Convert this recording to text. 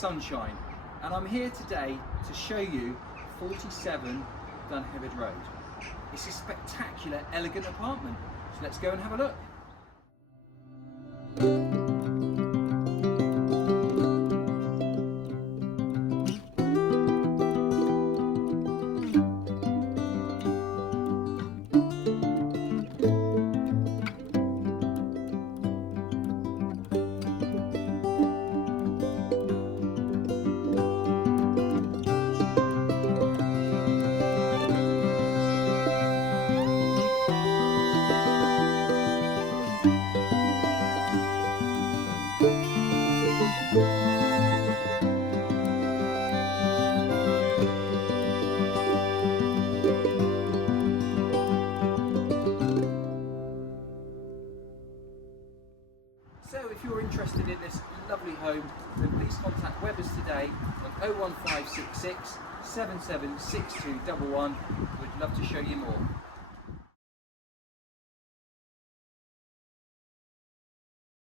sunshine, and I'm here today to show you 47 Dunheved Road. It's a spectacular, elegant apartment, so let's go and have a look. So if you're interested in this lovely home, then please contact Webbers today on 01566 776211. We'd love to show you more.